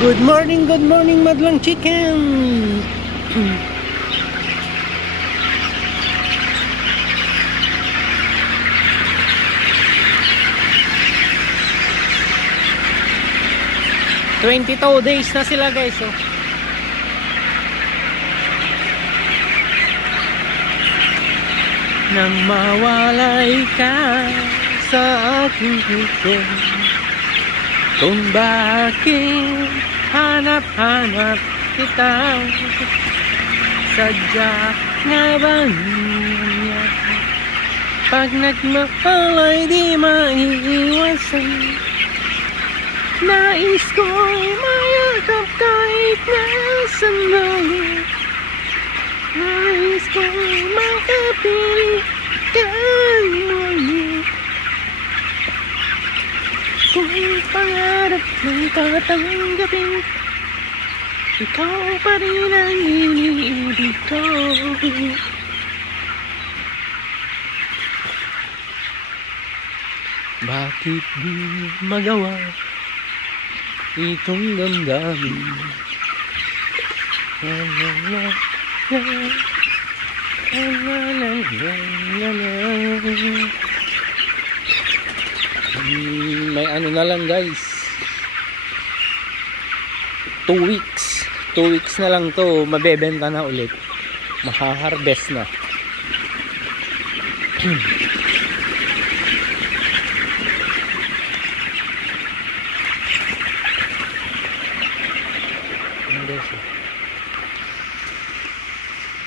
Good morning, madlang chicken. $22 na sila, guys. Oh. Nang mawalay ka sa aking puso, kung bakit hanap-hanap kita, sadya nga ba niya? Pag nagmahal ay di maiiwasan, nais ko'y mayakap kahit na sandali, nais ko'y makapiling kang muli. Kung pangarap ng tatanggapin, ikaw pa rin ang iniibig ko. Bakit di magawa itong damdamin? May ano na lang, guys, 2 weeks na lang to, mabebenta na ulit, maha-harvest na.